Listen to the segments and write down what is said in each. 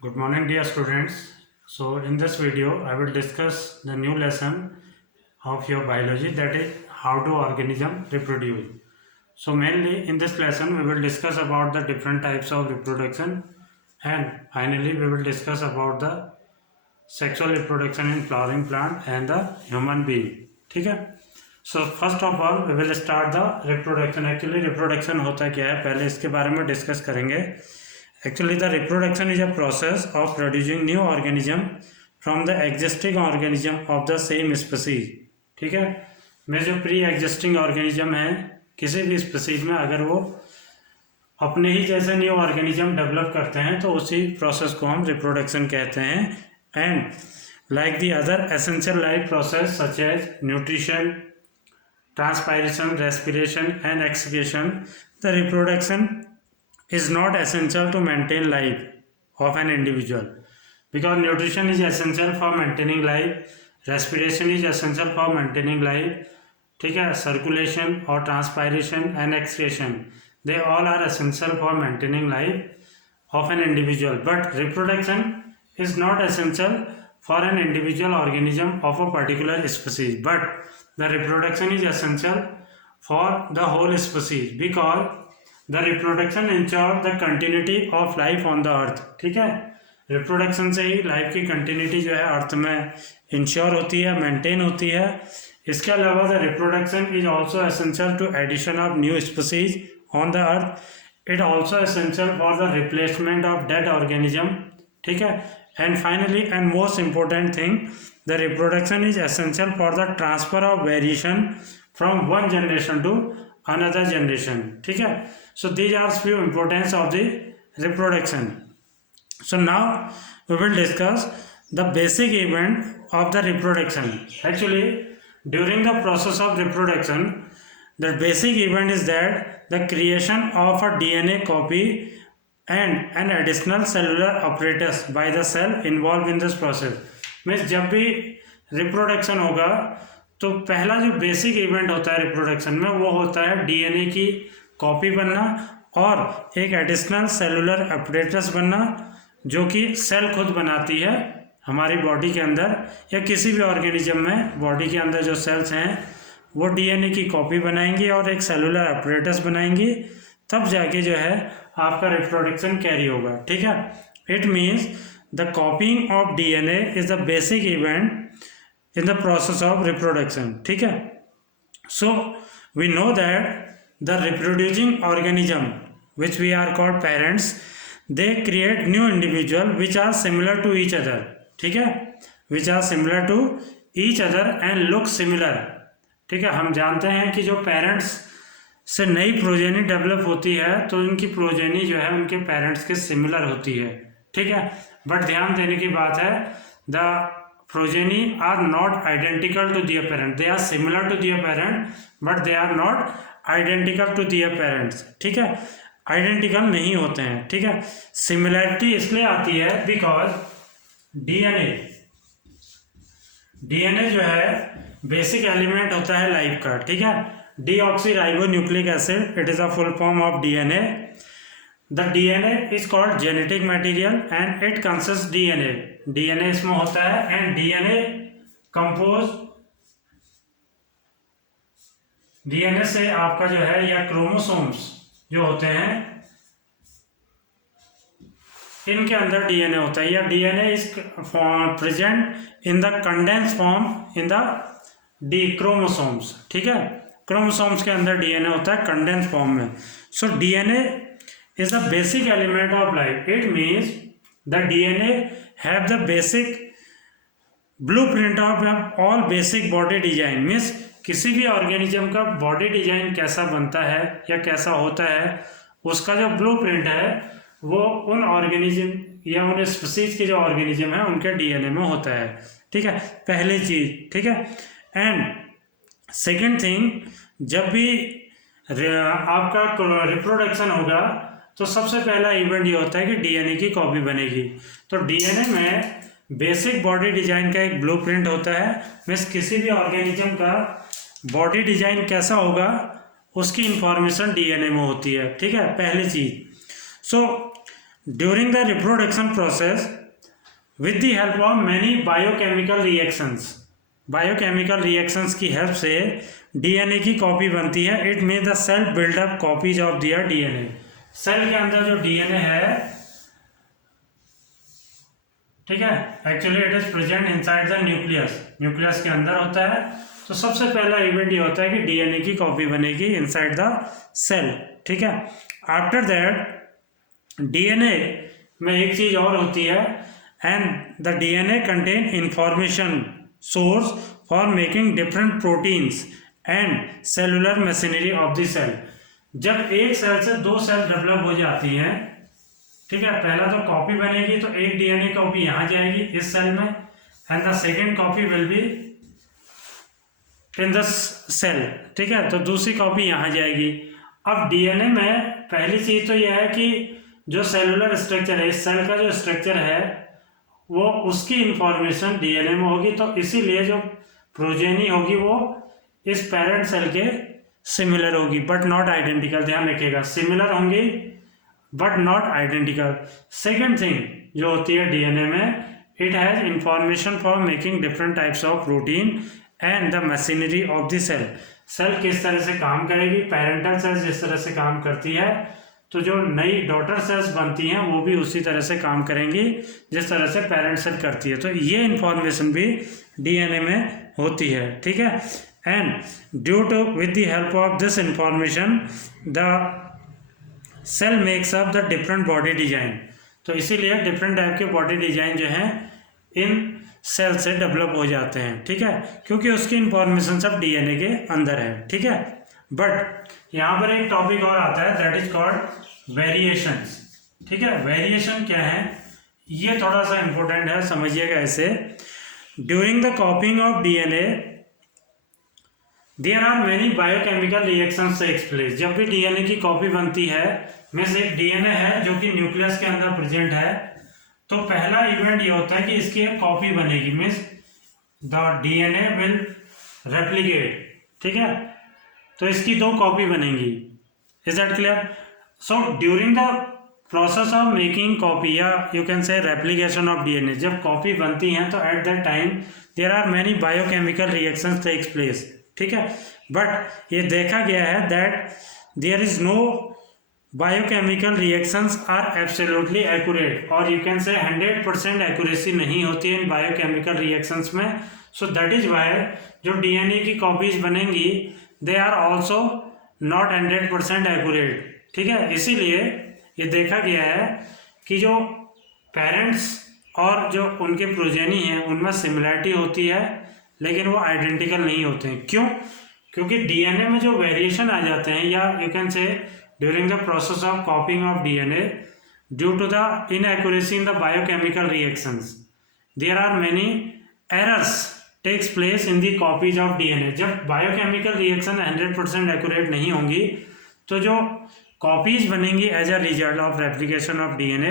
Good morning, dear students. So, in this video, I will discuss the new lesson of your biology, that is how do organism reproduce. So, mainly in this lesson, we will discuss about the different types of reproduction, and finally, we will discuss about the sexual reproduction in flowering plant and the human being. ठीक है. So, first of all, we will start the reproduction. Actually, reproduction होता क्या है, पहले इसके बारे में discuss करेंगे. Actually, the reproduction is a process of producing new organism from the existing organism of the same species. ठीक है. में जो प्री एग्जिस्टिंग ऑर्गेनिज्म है किसी भी स्पीसीज में, अगर वो अपने ही जैसे न्यू ऑर्गेनिज्म डेवलप करते हैं तो उसी प्रोसेस को हम रिप्रोडक्शन कहते हैं. And like the other essential life process such as nutrition, transpiration, respiration and excretion, the reproduction is not essential to maintain life of an individual, because nutrition is essential for maintaining life, respiration is essential for maintaining life, ठीक है, circulation और transpiration and excretion, they all are essential for maintaining life of an individual, but reproduction is not essential for an individual organism of a particular species, but the reproduction is essential for the whole species because the reproduction ensures the continuity of life on the earth. ठीक है, reproduction से ही life की continuity जो है अर्थ में ensure होती है, maintain होती है. इसके अलावा the reproduction is also essential to addition of new species on the earth. It also essential for the replacement of dead organism. ठीक है. And finally and most important thing, the reproduction is essential for the transfer of variation from one generation to another generation. ठीक है. So these are few importance of the reproduction. So now we will discuss the basic event of the reproduction. Actually, during the process of reproduction, the basic event is that the creation of a DNA copy and an additional cellular apparatus by the cell involved in this process. Means जब भी reproduction होगा तो पहला जो basic event होता है reproduction में वो होता है डीएनए की कॉपी बनना और एक एडिशनल सेलुलर apparatus बनना, जो कि सेल खुद बनाती है हमारी बॉडी के अंदर या किसी भी ऑर्गेनिज्म में. बॉडी के अंदर जो सेल्स हैं वो डीएनए की कॉपी बनाएंगी और एक सेलुलर apparatus बनाएंगी, तब जाके जो है आपका रिप्रोडक्शन कैरी होगा. ठीक है. It means the copying of DNA is the basic event in the process of reproduction. ठीक है. So we know that the reproducing organism which we are called parents, they create new individual which are similar to each other. ठीक है. Which are similar to each other and look similar. ठीक है. हम जानते हैं कि जो parents से नई प्रोजेनी डेवलप होती है तो इनकी प्रोजेनी जो है उनके पेरेंट्स के सिमिलर होती है. ठीक है. बट ध्यान देने की बात है, the progeny are not identical to their parent. They are similar to their parent but they are not identical to their parents. ठीक है. आइडेंटिकल नहीं होते हैं. ठीक है. सिमिलैरिटी इसलिए आती है बिकॉज डीएनए जो है बेसिक एलिमेंट होता है लाइफ का. ठीक है. Deoxyribonucleic acid, it is a full form of DNA. The DNA is called genetic material and it consists DNA. DNA इसमें होता है and DNA से आपका जो है या क्रोमोसोम्स जो होते हैं इनके अंदर DNA होता है, या DNA is present in the condensed form in the D chromosomes. ठीक है. क्रोमोसोम्स के अंदर डीएनए होता है कंडेंस फॉर्म में. So DNA is the basic element of life. It means the DNA have the basic blueprint of all basic body design. Means किसी भी organism का बॉडी डिजाइन कैसा बनता है या कैसा होता है उसका जो ब्लूप्रिंट है वो उन ऑर्गेनिज्म या उन स्पीसीज के जो ऑर्गेनिज्म है उनके डीएनए में होता है. ठीक है. पहली चीज. ठीक है. एंड सेकेंड थिंग, जब भी आपका रिप्रोडक्शन होगा तो सबसे पहला इवेंट ये होता है कि डीएनए की कॉपी बनेगी. तो डीएनए में बेसिक बॉडी डिजाइन का एक ब्लूप्रिंट होता है. मीन्स किसी भी ऑर्गेनिज्म का बॉडी डिजाइन कैसा होगा उसकी इंफॉर्मेशन डीएनए में होती है. ठीक है. पहली चीज. So during the reproduction process with the help of many biochemical reactions, biochemical reactions की हेल्प से डीएनए की कॉपी बनती है। It mean the cell build up copies of their DNA. Cell के अंदर जो डीएनए है, ठीक है, actually it is present inside the nucleus, nucleus के अंदर होता है। तो सबसे पहला इवेंट ये होता है कि डीएनए की कॉपी बनेगी इनसाइड द सेल, ठीक है। आफ्टर दैट डीएनए में एक चीज और होती है, and the DNA contain information source for making different proteins and cellular machinery of the cell. जब एक सेल से दो सेल डेवलप हो जाती हैं, ठीक है, पहला तो कॉपी बनेगी, तो एक डीएनए कॉपी यहाँ जाएगी इस सेल में, and the second copy will be in the cell, ठीक है, तो दूसरी कॉपी यहाँ जाएगी। अब डीएनए में पहली चीज तो यह है कि जो सेलुलर स्ट्रक्चर है, इस सेल का जो स्ट्रक्चर है वो उसकी इंफॉर्मेशन डीएनए में होगी, तो इसीलिए जो प्रोजेनी होगी वो इस पेरेंट सेल के सिमिलर होगी बट नॉट आइडेंटिकल। ध्यान रखिएगा, सिमिलर होंगी but not identical. Second thing जो होती है डीएनए में, it has information for making different types of protein and the machinery of the cell. Cell किस तरह से काम करेगी, पेरेंटल सेल जिस तरह से काम करती है, तो जो नई डॉटर सेल्स बनती हैं वो भी उसी तरह से काम करेंगी जिस तरह से पेरेंट सेल करती है। तो ये इंफॉर्मेशन भी डीएनए में होती है, ठीक है। And due to with the help of this information the cell makes up the different body design. तो इसीलिए डिफरेंट टाइप के बॉडी डिजाइन जो हैं इन सेल से डेवलप हो जाते हैं, ठीक है, क्योंकि उसकी इंफॉर्मेशन सब डीएनए के अंदर है, ठीक है। बट यहाँ पर एक टॉपिक और आता है, दैट इज कॉल्ड वेरिएशंस, ठीक है। वेरिएशन क्या है, ये थोड़ा सा इंपॉर्टेंट है, समझिएगा ऐसे। During the copying of DNA there are many biochemical reactions takes place. जब भी डीएनए की कॉपी बनती है, मीन्स एक डीएनए है जो कि न्यूक्लियस के अंदर प्रेजेंट है, तो पहला इवेंट ये होता है कि इसकी एक कॉपी बनेगी, means the DNA will replicate, ठीक है, तो इसकी दो कॉपी बनेंगी। Is that clear? So during the process of making copy या you can say replication of DNA, जब कॉपी बनती हैं तो at that time there are many biochemical reactions takes place, ठीक है। बट ये देखा गया है that there is no biochemical reactions are absolutely accurate, और यू कैन से 100% एक्यूरेसी नहीं होती है इन बायोकेमिकल रिएक्शंस में। सो दैट इज वाई जो डीएनए की कॉपीज बनेंगी they are also not 100% accurate, ठीक है। इसीलिए ये देखा गया है कि जो पेरेंट्स और जो उनके प्रोजेनी हैं उनमें सिमिलरिटी होती है, लेकिन वो आइडेंटिकल नहीं होते हैं। क्यों? क्योंकि डीएनए में जो वेरिएशन आ जाते हैं, या you can say during the process of copying of DNA due to the inaccuracy in the biochemical reactions there are many errors takes place in the copies of DNA. जब biochemical reaction 100% accurate नहीं होंगी, तो जो copies बनेंगी as a result of replication of DNA,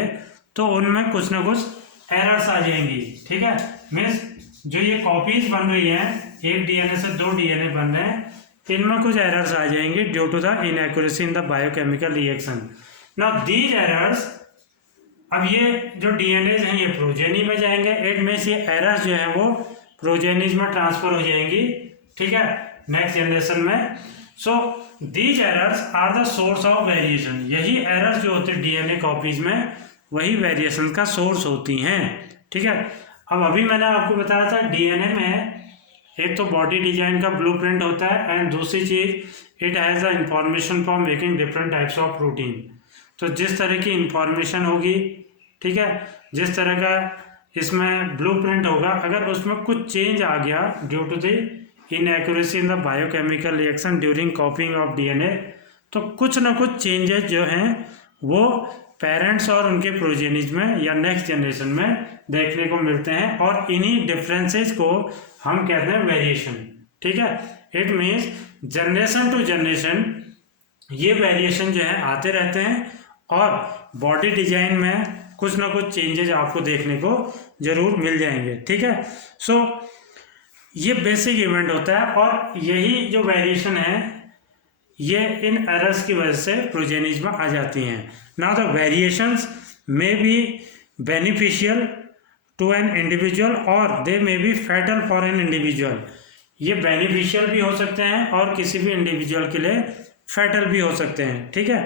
तो उनमें कुछ ना कुछ एरर्स आ जाएंगी, ठीक है। मीन्स जो ये कॉपीज बन रही हैं, एक डीएनए से दो डीएनए बन रहे हैं, इनमें कुछ एरर्स आ जाएंगे due to the inaccuracy in the biochemical reaction. Now these errors, अब ये जो डीएनए हैं ये प्रोजेनी में जाएंगे, इट मीन्स ये एरर्स जो है वो प्रोजेनीज में ट्रांसफर हो जाएंगी, ठीक है, नेक्स्ट जनरेशन में। So these errors are the source of variation. यही एरर्स जो होते हैं डीएनए कॉपीज में, वही वेरिएशन का सोर्स होती हैं, ठीक है। अब अभी मैंने आपको बताया था डीएनए में एक तो बॉडी डिजाइन का ब्लूप्रिंट होता है, एंड दूसरी चीज it has the information for making different types of protein. तो जिस तरह की इंफॉर्मेशन होगी, ठीक है, जिस तरह का इसमें ब्लूप्रिंट होगा, अगर उसमें कुछ चेंज आ गया due to the inaccuracy in the biochemical reaction during copying of DNA, तो कुछ ना कुछ चेंजेस जो हैं वो पेरेंट्स और उनके प्रोजेनिज में या नेक्स्ट जनरेशन में देखने को मिलते हैं, और इन्हीं डिफरेंसेस को हम कहते हैं वेरिएशन, ठीक है। It means generation to generation ये वेरिएशन जो है आते रहते हैं, और बॉडी डिजाइन में कुछ ना कुछ चेंजेस आपको देखने को जरूर मिल जाएंगे, ठीक है। सो ये बेसिक इवेंट होता है, और यही जो वेरिएशन है ये इन एरर्स की वजह से प्रोजेनिज में आ जाती हैं। Now the variations may be beneficial to an individual or they may be fatal for an individual. ये बेनिफिशियल भी हो सकते हैं और किसी भी इंडिविजुअल के लिए फैटल भी हो सकते हैं, ठीक है।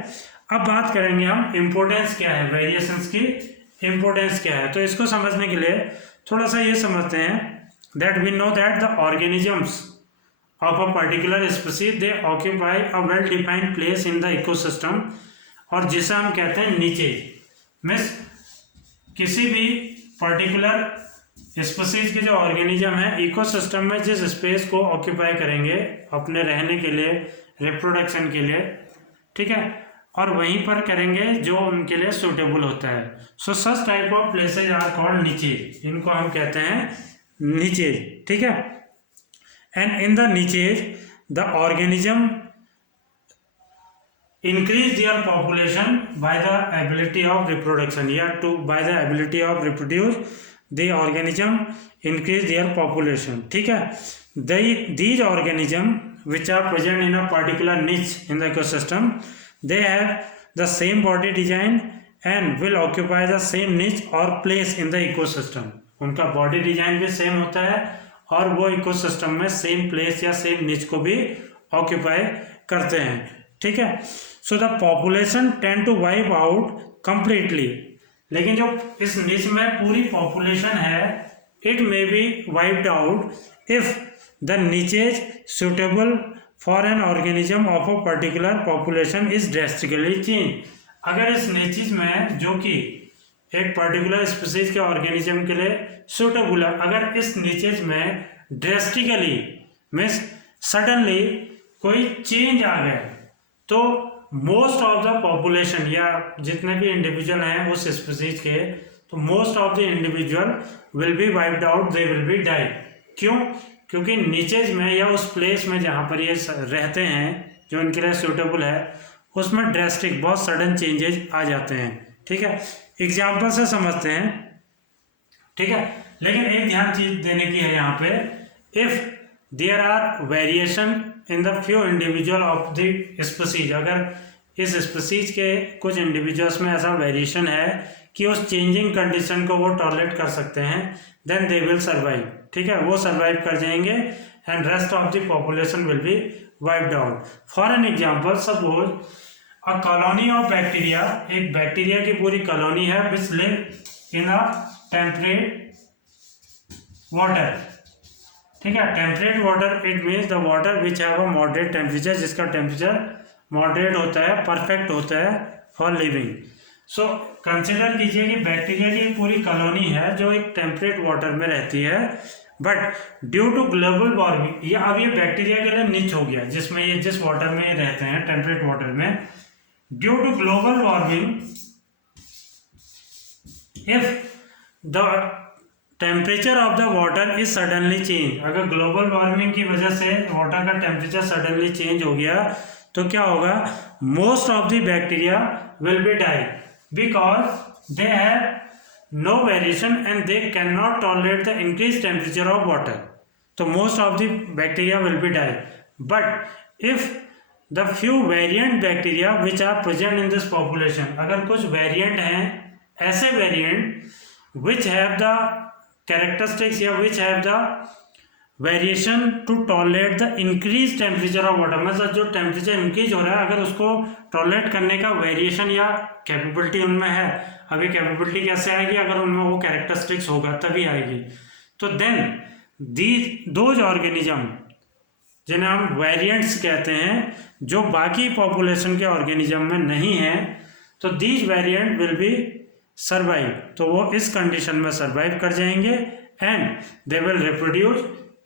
अब बात करेंगे हम इम्पोर्टेंस क्या है, वेरिएशंस की इम्पोर्टेंस क्या है। तो इसको समझने के लिए थोड़ा सा ये समझते हैं that we know that the organisms of a particular species they occupy a well defined place in the ecosystem, और जिसे हम कहते हैं नीचे, मीन्स किसी भी पर्टिकुलर स्पीसीज के जो ऑर्गेनिज्म है इकोसिस्टम में जिस स्पेस को ऑक्यूपाई करेंगे अपने रहने के लिए, रिप्रोडक्शन के लिए, ठीक है, और वहीं पर करेंगे जो उनके लिए सूटेबल होता है। So such type of places are called niches, इनको हम कहते हैं नीचेज, ठीक है। And in the niches the organism increase their population by the ability of reproduction, या to by the ability of reproduce the organism increase their population, ठीक है। These organism which are present in a particular niche in the ecosystem, they have the same body design and will occupy the same niche or place in the ecosystem. उनका body design भी same होता है और वो ecosystem में same place या same निच को भी ऑक्यूपाई करते हैं, ठीक है। So the population tend to wipe out completely, लेकिन जो इस निच में पूरी पॉपुलेशन है it may be wiped out if the niches suitable for an organism of a particular population is drastically change. अगर इस निचेज में जो कि एक पर्टिकुलर स्पीसीज के ऑर्गेनिज्म के लिए सूटेबल है, अगर इस निचेज में ड्रेस्टिकली मीन्स सडनली कोई चेंज आ गए तो मोस्ट ऑफ द पॉपुलेशन या जितने भी इंडिविजुअल हैं उस स्पीसीज के, तो most of the individual will be wiped out, they will be die. क्यों? क्योंकि नीचेज में या उस प्लेस में जहाँ पर ये रहते हैं जो इनके लिए सूटेबल है उसमें ड्रेस्टिक बहुत सडन चेंजेस आ जाते हैं, ठीक है। एग्जाम्पल से समझते हैं, ठीक है। लेकिन एक ध्यान चीज देने की है यहाँ पे, if there are variation in the few individual of the species, अगर इस स्पीसीज के कुछ इंडिविजुअल्स में ऐसा वेरिएशन है कि उस चेंजिंग कंडीशन को वो टॉलरेट कर सकते हैं, देन दे विल सर्वाइव, ठीक है, वो सर्वाइव कर जाएंगे and rest of the population will be wiped out. For an example suppose a colony of bacteria, एक बैक्टीरिया की पूरी कॉलोनी है which live in a temperate water, ठीक है। Temperate water it means the water which have a moderate temperature, जिसका temperature moderate होता है, perfect होता है फॉर लिविंग। सो कंसिडर कीजिए कि बैक्टीरिया की पूरी कॉलोनी है जो एक टेम्परेट वाटर में रहती है, but due to global warming, ये अब ये बैक्टीरिया के लिए निच हो गया जिसमें ये जिस वाटर में रहते हैं टेम्परेट वाटर में, due to global warming if the temperature of the water is suddenly change, अगर ग्लोबल वार्मिंग की वजह से वाटर का टेम्परेचर सडनली चेंज हो गया तो क्या होगा, most of the bacteria will be die because they have no variation and they can not tolerate the increase temperature of water, तो most of the bacteria will be die. But if the few variant bacteria which are present in this population, अगर कुछ variant हैं, ऐसे variant which have the characteristics या which have the variation to tolerate the increased temperature of water, मतलब जो temperature increase हो रहा है अगर उसको टॉलरेट करने का वेरिएशन या कैपेबिलिटी उनमें है, अभी कैपेबिलिटी कैसे आएगी, अगर उनमें वो कैरेक्टरिस्टिक्स होगा तभी आएगी। तो देन दोज ऑर्गेनिज्म जिन्हें हम वेरिएंट्स कहते हैं जो बाकी पॉपुलेशन के ऑर्गेनिज्म में नहीं है, तो these variant will be survive, तो वो इस कंडीशन में सर्वाइव कर जाएंगे and they will reproduce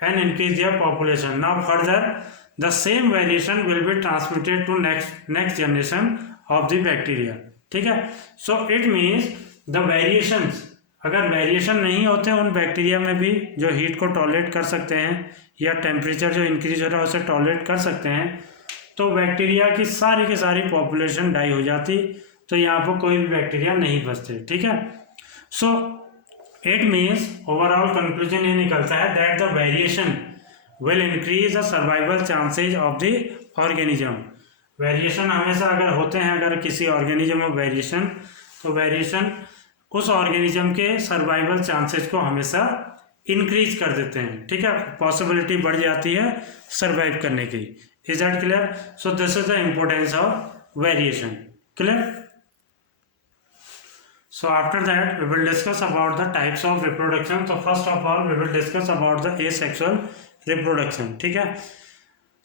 and increase their population. Now further the same variation will be transmitted to next generation of the bacteria, ठीक है। So it means the variations, अगर variation नहीं होते उन बैक्टीरिया में भी जो हीट को टॉलरेट कर सकते हैं या टेम्परेचर जो इंक्रीज हो रहा है उसे टॉलरेट कर सकते हैं, तो बैक्टीरिया की सारी पॉपुलेशन डाई हो जाती, तो यहाँ पर कोई भी बैक्टीरिया नहीं बचते, ठीक है। So it means overall conclusion ये निकलता है that the variation will increase the survival chances of the organism. Variation हमेशा अगर होते हैं, अगर किसी ऑर्गेनिज्म में वेरिएशन, तो वेरिएशन उस ऑर्गेनिज्म के सर्वाइवल चांसेस को हमेशा इंक्रीज कर देते हैं, ठीक है, पॉसिबिलिटी बढ़ जाती है सर्वाइव करने की। Is that clear? So this is the importance of variation. Clear? So after that we will discuss about the types of reproduction. So first of all we will discuss about the asexual reproduction, ठीक है।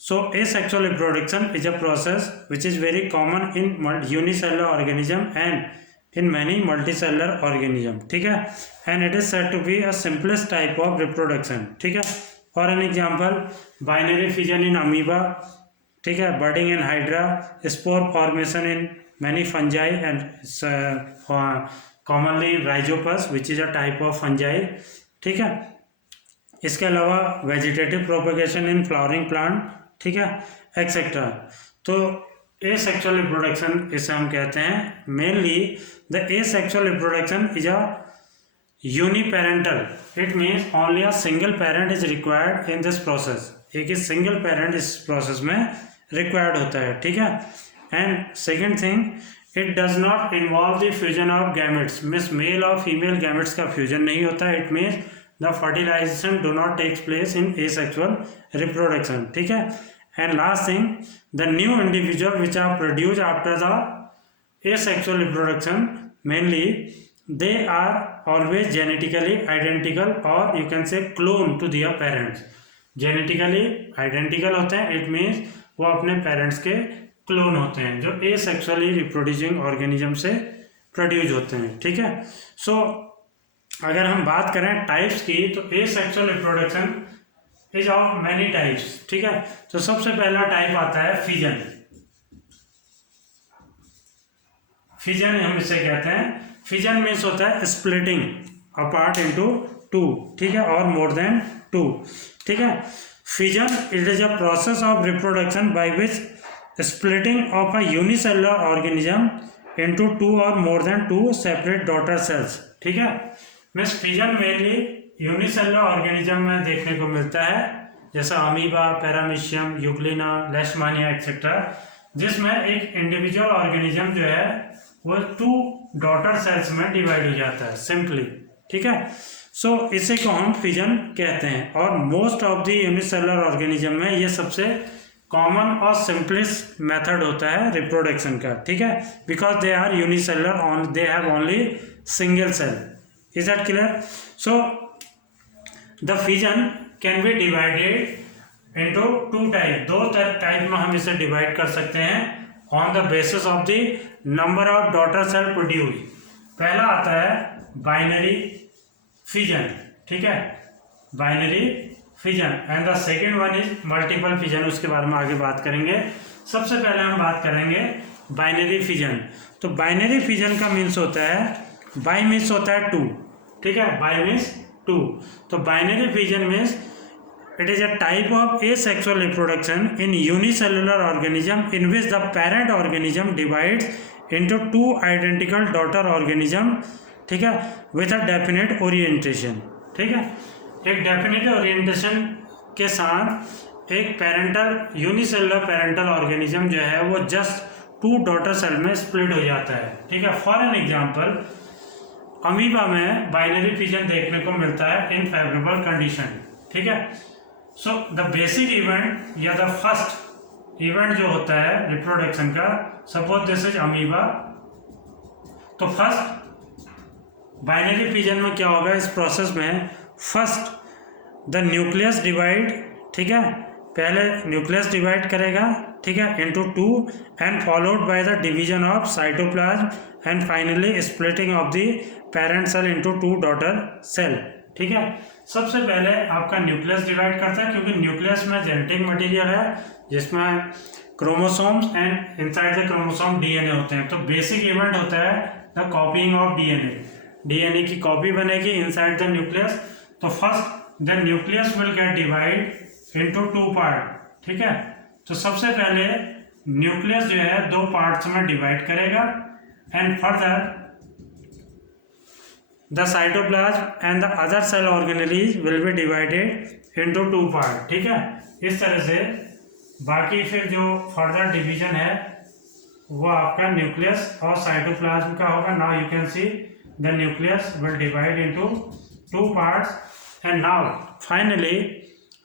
So asexual reproduction is a process which is very common in unicellular organism and in many multicellular organism, ठीक है, and it is said to be a simplest type of reproduction, ठीक है। For an example, binary fission in amoeba, ठीक है, budding in hydra, spore formation in many fungi and commonly rhizopus which is a type of fungi, ठीक है। इसके अलावा vegetative propagation in flowering plant, ठीक है, एक्सेट्रा। तो एसेक्सुअल रिप्रोडक्शन इसे हम कहते हैं। Mainly the asexual reproduction is a uniparental, it means only a single parent is required in this process. एक ही सिंगल पेरेंट इस प्रोसेस में रिक्वायर्ड होता है, ठीक है। And second thing, it does not involve the fusion of gametes, means male और female gametes का फ्यूजन नहीं होता है। It means the fertilization do not takes place in asexual reproduction, ठीक है। And last thing, the new individual which are produce after the asexual reproduction mainly they are always genetically identical और you can say clone to their parents. Genetically identical होते हैं, it means वो अपने parents के clone होते हैं जो asexually reproducing organism से प्रोड्यूस होते हैं, ठीक है। सो अगर हम बात करें टाइप्स की, तो asexual reproduction is of many types, ठीक है। तो सबसे पहला टाइप आता है फिजन। फिजन हम इसे कहते हैं। फिजन मीन्स होता है स्प्लिटिंग अपार्ट इनटू टू, ठीक है, और मोर देन टू, ठीक है। Fission it is a process of reproduction by which splitting of a unicellular organism into two or more than two separate daughter cells, ठीक है। Means fission mainly unicellular organism में देखने को मिलता है, जैसा अमीबा, पैरामीशियम, यूग्लिना, लेशमानिया एक्सेट्रा, जिसमें एक इंडिविजुअल ऑर्गेनिज्म जो है वो टू डॉटर सेल्स में डिवाइड हो जाता है सिंपली, ठीक है। सो इसे को हम फिजन कहते हैं। और most of the unicellular organism में ये सबसे कॉमन और सिंपलेस्ट मेथड होता है रिप्रोडक्शन का, ठीक है, because they are unicellular on they have only single cell. Is that clear? So the fission can be divided into two type, दो टाइप में हम इसे डिवाइड कर सकते हैं on the basis of the number of daughter cell produce. पहला आता है बाइनरी फिजन, ठीक है, binary fission, and the second one is multiple fission. उसके बारे में आगे बात करेंगे। सबसे पहले हम बात करेंगे बाइनरी फिजन। तो बाइनरी फिजन का मीन्स होता है, बाई मीन्स होता है टू, ठीक है, बाई मीन्स टू। तो binary fission means it is a type of asexual reproduction in unicellular organism in which the parent organism divides into two identical daughter organism, ठीक है, with a definite orientation, ठीक है। एक definite orientation के साथ एक parental unicellular parental organism जो है वो जस्ट टू डॉटर सेल में स्प्लिट हो जाता है, ठीक है। फॉर एन एग्जांपल, अमीबा में बाइनरी फिजन देखने को मिलता है इन फेवरेबल कंडीशन, ठीक है। सो द बेसिक इवेंट या द फर्स्ट इवेंट जो होता है रिप्रोडक्शन का, सपोज दिस इज अमीबा, तो फर्स्ट बाइनरी फिजन में क्या होगा, इस प्रोसेस में फर्स्ट द न्यूक्लियस डिवाइड, ठीक है, पहले न्यूक्लियस डिवाइड करेगा, ठीक है, into two and followed by the division of cytoplasm and finally splitting of the parent cell into two daughter cell, ठीक है। सबसे पहले आपका न्यूक्लियस डिवाइड करता है, क्योंकि न्यूक्लियस में जेनेटिक मटेरियल है जिसमें chromosomes and inside the chromosome DNA होते हैं। तो बेसिक इवेंट होता है the copying of DNA, DNA की कॉपी बनेगी इनसाइड द न्यूक्लियस। तो first the nucleus will get divide into two part, ठीक है। तो सबसे पहले न्यूक्लियस जो है दो पार्ट्स में डिवाइड करेगा and further the cytoplasm and the other cell organelles will be divided into two part, ठीक है। इस तरह से बाकी फिर जो फर्दर डिवीजन है वो आपका न्यूक्लियस और साइटोप्लाज्म का होगा. Now you can see the nucleus will divide into 2 parts, and now finally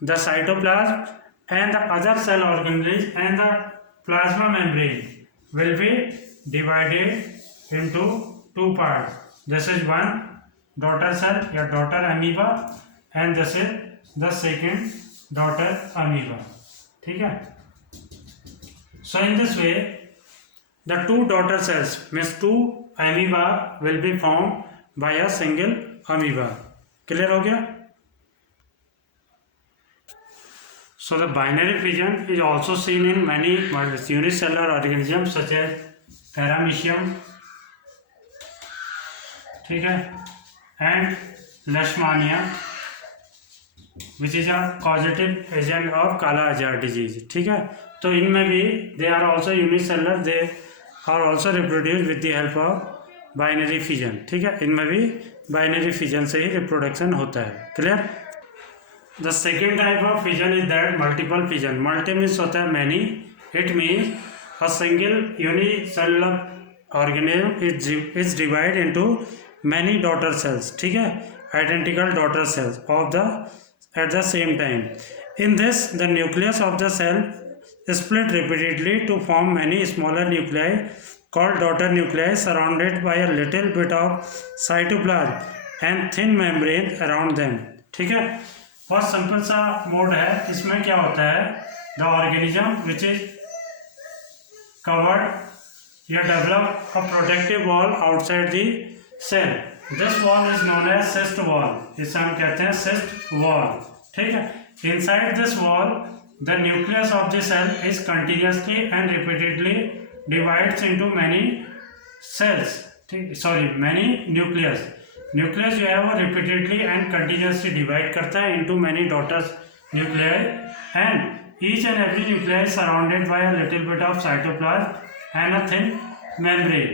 the cytoplasm and the other cell organelles and the plasma membrane will be divided into 2 parts. This is one daughter cell या daughter amoeba and this is the second daughter amoeba. ठीक है. So in this way the 2 daughter cells means 2 amoeba will be formed by a single amoeba. Clear हो गया? So the binary fission is also seen in many unicellular organisms such as Paramecium, ठीक है, and Leishmania, which is a causative agent of काला अजार disease. ठीक है. तो इनमें भी they are also unicellular, they are also reproduced with the help of binary fission. ठीक है. इनमें भी बाइनरी फिजन से ही रिप्रोडक्शन होता है. Clear. The second type of fission is that multiple fission. Multi means होता है many. It means a single unicellular organism is divide into many daughter cells. ठीक है. Identical daughter cells of the at the same time. In this the nucleus of the cell split repeatedly to form many smaller nuclei called daughter nuclei surrounded by a little bit of cytoplasm and thin membrane around them. ठीक है. बहुत simple सा mode है. इसमें क्या होता है, the organism which is covered या develop a protective wall outside the cell. This wall is known as cyst wall. इसे हम कहते हैं सिस्ट वॉल. ठीक है. Inside this wall the nucleus of the cell is continuously and repeatedly divides into many cells. many nucleus. nucleus जो है वो repeatedly and continuously divide करता है into many daughter nuclei, and each and every nuclei is surrounded by a little bit of cytoplasm and a thin membrane.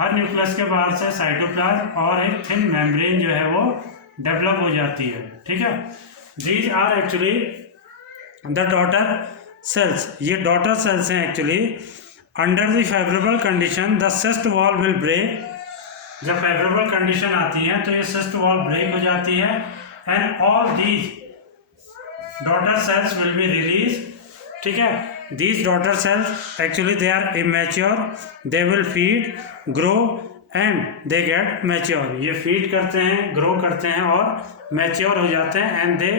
Her nucleus के बाहर से cytoplasm और एक थिन मेम्ब्रेन जो है वो डेवलप हो जाती है. ठीक है. These are actually the daughter cells. ये डॉटर सेल्स हैं actually. Under the favourable condition the cyst wall will break. जब फेवरेबल कंडीशन आती है तो ये सिस्ट वॉल ब्रेक हो जाती है, and all these daughter cells will be release. ठीक है. These daughter cells actually they are immature. They will feed, grow and they get mature. ये फीड करते हैं, ग्रो करते हैं और मैच्योर हो जाते हैं, and they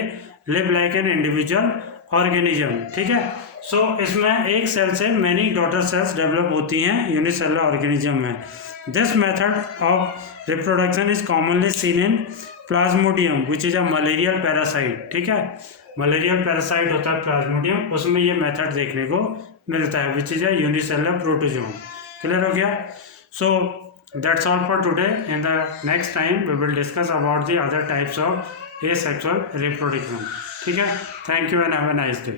live like an individual organism. ठीक है. सो इसमें एक सेल से मैनी डॉटर सेल्स डेवलप होती हैं यूनिसेलुलर ऑर्गेनिज्म में. This method of reproduction is commonly seen in Plasmodium which is a malarial parasite. ठीक है. मलेरियल पैरासाइट होता है प्लाज्मोडियम, उसमें ये मेथड देखने को मिलता है which is a unicellular protozoan. Clear हो गया. So that's all for today. In the next time we will discuss about the other types of asexual reproduction. ठीक है. Thank you and have a nice day.